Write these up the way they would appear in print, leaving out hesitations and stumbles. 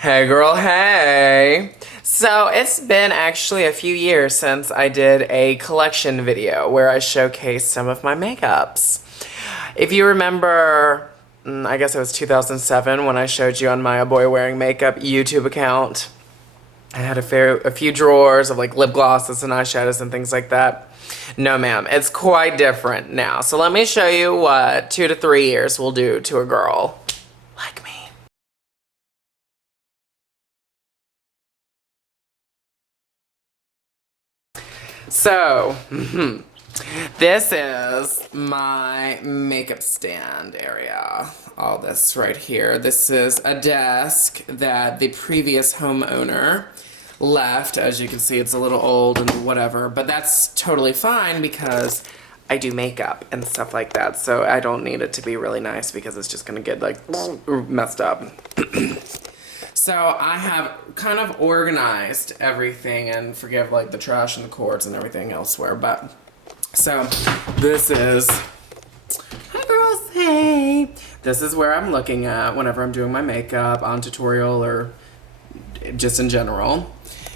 Hey girl, hey. So it's been actually a few years since I did a collection video where I showcased some of my makeups. If you remember, I guess it was 2007 when I showed you on my A Boy Wearing Makeup YouTube account. I had a few drawers of like lip glosses and eyeshadows and things like that. No ma'am, it's quite different now. So let me show you what 2 to 3 years will do to a girl like me. So, this is my makeup stand area. All this right here. This is a desk that the previous homeowner left. As you can see, it's a little old and whatever, but that's totally fine because I do makeup and stuff like that. So I don't need it to be really nice because it's just gonna get like messed up. So I have kind of organized everything, and forgive like the trash and the cords and everything elsewhere, but so this is, hi girls, hey. This is where I'm looking at whenever I'm doing my makeup on tutorial or just in general.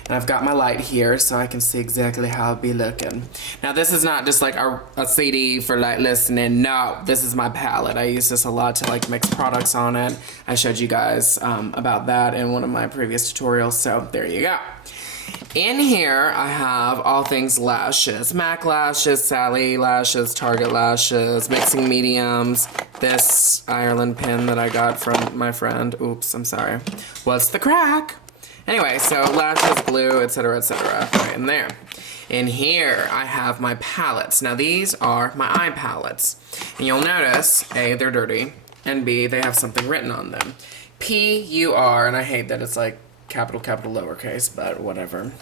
And I've got my light here so I can see exactly how I'll be looking. Now this is not just like a CD for like listening. No, this is my palette. I use this a lot to like mix products on it. I showed you guys about that in one of my previous tutorials, so there you go. In here I have all things lashes. MAC lashes, Sally lashes, Target lashes, mixing mediums. This Ireland pin that I got from my friend, oops, I'm sorry, what's the crack? Anyway, so lashes, glue, etc., etc., right in there. In here, I have my palettes. Now, these are my eye palettes. And you'll notice, A, they're dirty, and B, they have something written on them. P-U-R, and I hate that it's like capital, lowercase, but whatever.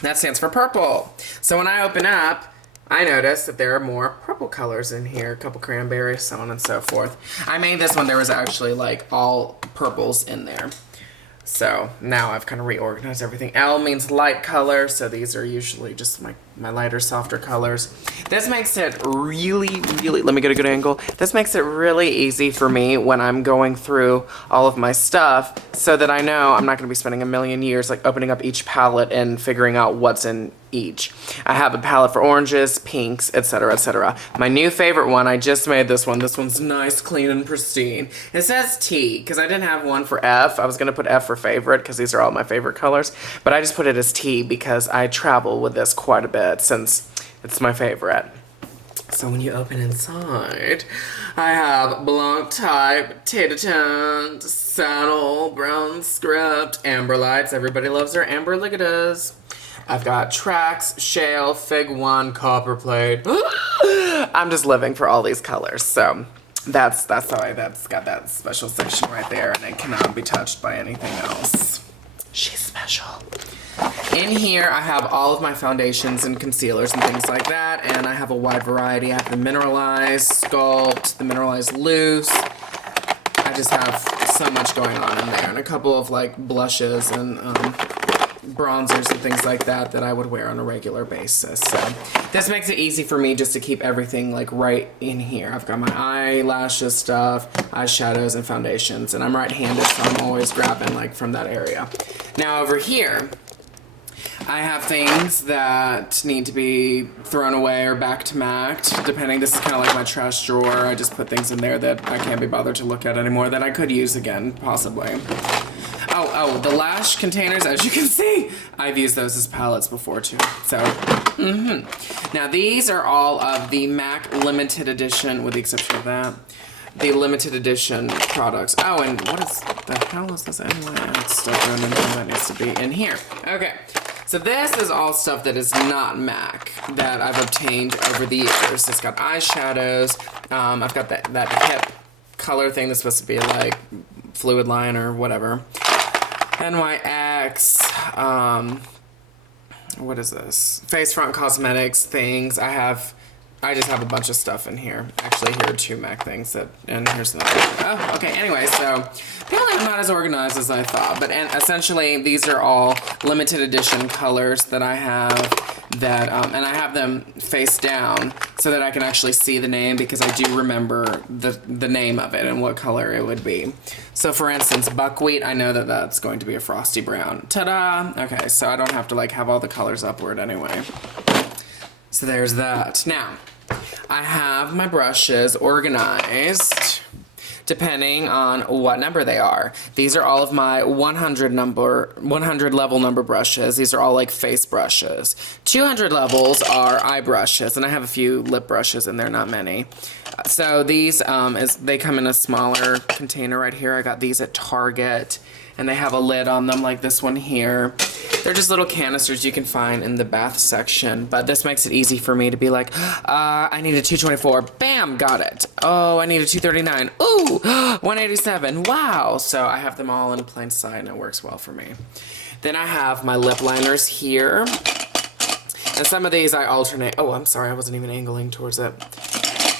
That stands for purple. So when I open up, I notice that there are more purple colors in here, a couple cranberries, so on and so forth. I made this one, there was actually like all purples in there. So now I've kind of reorganized everything. L means light color, so these are usually just my lighter, softer colors. This makes it really, let me get a good angle. This makes it really easy for me when I'm going through all of my stuff so that I know I'm not going to be spending a million years like opening up each palette and figuring out what's in each. I have a palette for oranges, pinks, etc., etc. My new favorite one, I just made this one. This one's nice, clean, and pristine. It says T, because I didn't have one for F. I was going to put F for favorite, because these are all my favorite colors. But I just put it as T, because I travel with this quite a bit, since it's my favorite. So when you open inside, I have Blanc Type, Tete Tint, Saddle, Brown Script, Amber Lights. Everybody loves their Amber Ligadas. I've got Trax, Shale, Fig 1, Copper Plate. I'm just living for all these colors, so that's got that special section right there, and it cannot be touched by anything else. She's special. In here, I have all of my foundations and concealers and things like that, and I have a wide variety. I have the Mineralized Sculpt, the Mineralized Loose. I just have so much going on in there, and a couple of like blushes and bronzers and things like that I would wear on a regular basis. So this makes it easy for me just to keep everything like right in here. I've got my eyelashes stuff, eyeshadows, and foundations, and I'm right-handed, so I'm always grabbing like from that area. Now over here, I have things that need to be thrown away or back to MAC'd, depending. This is kind of like my trash drawer. I just put things in there that I can't be bothered to look at anymore that I could use again, possibly. Oh, the lash containers, as you can see, I've used those as palettes before too. So, Now these are all of the MAC limited edition, with the exception of that, the limited edition products. Oh, and what is the hell is this anyway? It's stuff running that needs to be in here. Okay. So this is all stuff that is not MAC that I've obtained over the years. It's got eyeshadows. I've got that hip color thing that's supposed to be like fluid line or whatever. NYX, what is this? Face Front Cosmetics things. I have I just have a bunch of stuff in here. Actually, here are 2 MAC things and here's another. Oh, okay. Anyway, so apparently I'm not as organized as I thought, but essentially these are all limited edition colors that I have that, and I have them face down so that I can actually see the name because I do remember the name of it and what color it would be. So for instance, buckwheat, I know that that's going to be a frosty brown. Ta-da! Okay, so I don't have to like have all the colors upward anyway. So there's that. Now, I have my brushes organized depending on what number they are. These are all of my 100 level number brushes. These are all like face brushes. 200 levels are eye brushes, and I have a few lip brushes in there, not many. So these, they come in a smaller container right here. I got these at Target, and they have a lid on them like this one here. They're just little canisters you can find in the bath section, but this makes it easy for me to be like, I need a 224, bam, got it. Oh, I need a 239, ooh, 187, wow. So I have them all in plain sight and it works well for me. Then I have my lip liners here. And some of these I alternate, oh, I'm sorry, I wasn't even angling towards it.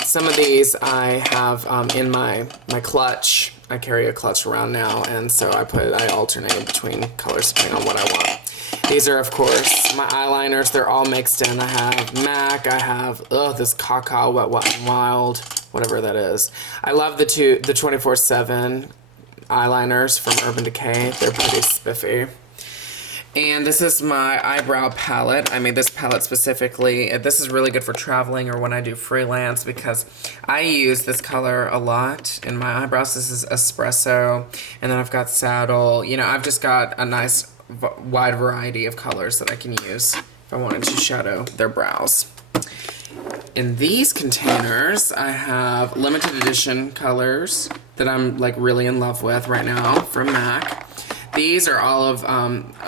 Some of these I have in my clutch. I carry a clutch around now, and so I alternate between colors depending on what I want. These are, of course, my eyeliners. They're all mixed in. I have MAC. I have, this Caca Wet, Wet n Wild, whatever that is. I love the 24/7 eyeliners from Urban Decay. They're pretty spiffy. And this is my eyebrow palette. I made this palette specifically. This is really good for traveling or when I do freelance because I use this color a lot in my eyebrows. This is Espresso, and then I've got Saddle. You know, I've just got a nice wide variety of colors that I can use if I wanted to shadow their brows. In these containers, I have limited edition colors that I'm like really in love with right now from MAC. These are all of,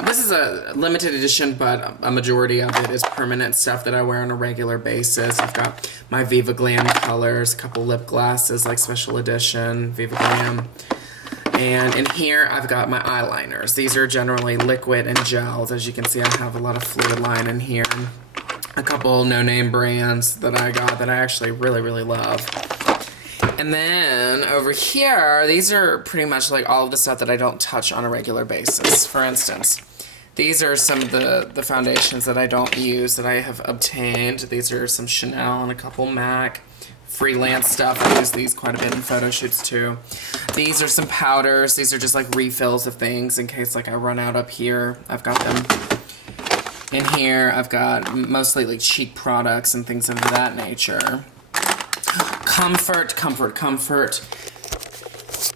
this is a limited edition, but a majority of it is permanent stuff that I wear on a regular basis. I've got my Viva Glam colors, a couple lip glasses, like special edition, Viva Glam. And in here, I've got my eyeliners. These are generally liquid and gels. As you can see, I have a lot of fluid line in here. A couple no-name brands that I got that I actually really, really love. And then over here, these are pretty much like all of the stuff that I don't touch on a regular basis. For instance, these are some of the foundations that I don't use that I have obtained. These are some Chanel and a couple MAC. Freelance stuff. I use these quite a bit in photo shoots too. These are some powders. These are just like refills of things in case like I run out up here. I've got them in here. I've got mostly like cheap products and things of that nature. Comfort, comfort, comfort.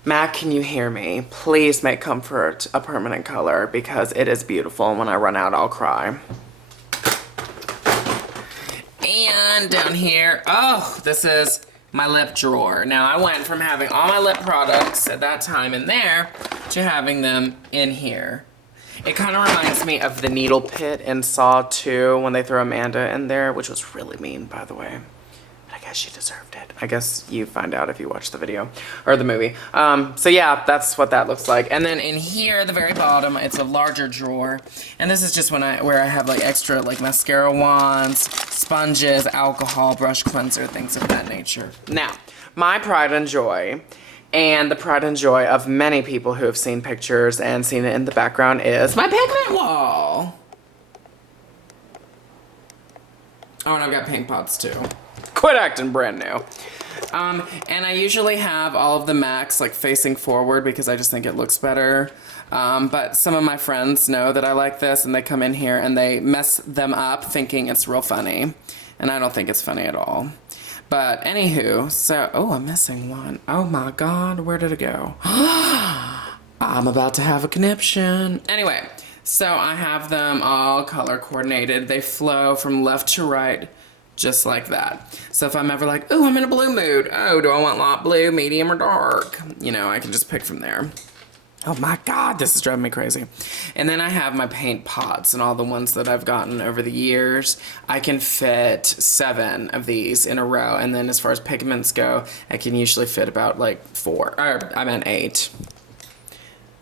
Mac, can you hear me? Please make Comfort a permanent color because it is beautiful, and when I run out, I'll cry. And down here, oh, this is my lip drawer. Now, I went from having all my lip products at that time in there to having them in here. It kind of reminds me of the needle pit in Saw 2 when they throw Amanda in there, which was really mean, by the way. I guess she deserved it. I guess you find out if you watch the video or the movie. So yeah, that's what that looks like. And then in here, the very bottom, it's a larger drawer. And this is just where I have like extra like mascara wands, sponges, alcohol, brush cleanser, things of that nature. Now, my pride and joy, and the pride and joy of many people who have seen pictures and seen it in the background, is my pigment wall. Oh, and I've got paint pots too. Quit acting brand new. And I usually have all of the MACs like facing forward because I just think it looks better. But some of my friends know that I like this and they come in here and they mess them up thinking it's real funny. And I don't think it's funny at all. But anywho, so, oh, I'm missing one. Oh my God, where did it go? I'm about to have a conniption. Anyway, so I have them all color coordinated. They flow from left to right. Just like that. So if I'm ever like, oh, I'm in a blue mood. Oh, do I want light blue, medium, or dark? You know, I can just pick from there. Oh my God, this is driving me crazy. And then I have my paint pots and all the ones that I've gotten over the years. I can fit 7 of these in a row. And then as far as pigments go, I can usually fit about like 4, or I meant 8.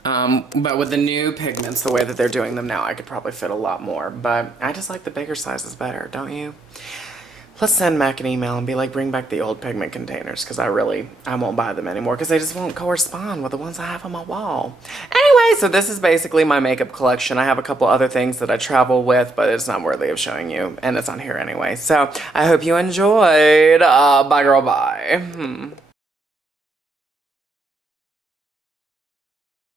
But with the new pigments, the way that they're doing them now, I could probably fit a lot more. But I just like the bigger sizes better, don't you? Let's send Mac an email and be like, bring back the old pigment containers, because I won't buy them anymore because they just won't correspond with the ones I have on my wall. Anyway, so this is basically my makeup collection. I have a couple other things that I travel with, but it's not worthy of showing you, and it's on here anyway. So I hope you enjoyed. Bye, girl, bye.